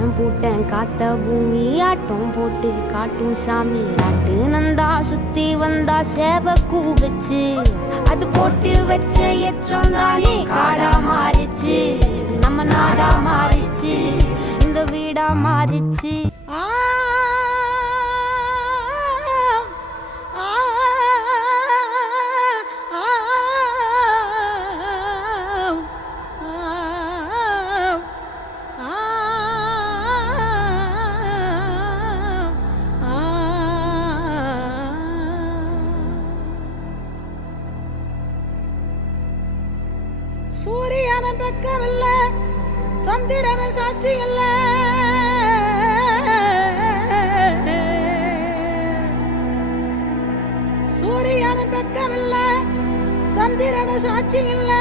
பாட்டேன் பூட்டேன் காத்த பூமி ஆட்டம் போட்டு காட்டும் சாமி ராட்டு நந்தா சுத்தி வந்தா சேவ கூவச்சு அது போட்டு வச்ச எச்சம் தானே காடா மாறிச்சு நம்ம நாடா மாறிச்சு இந்த வீடா மாறிச்சு. சூரியன பக்கம் இல்ல சந்திரன சாட்சி இல்ல சூரியன பக்கம் இல்ல சந்திரன சாட்சி இல்ல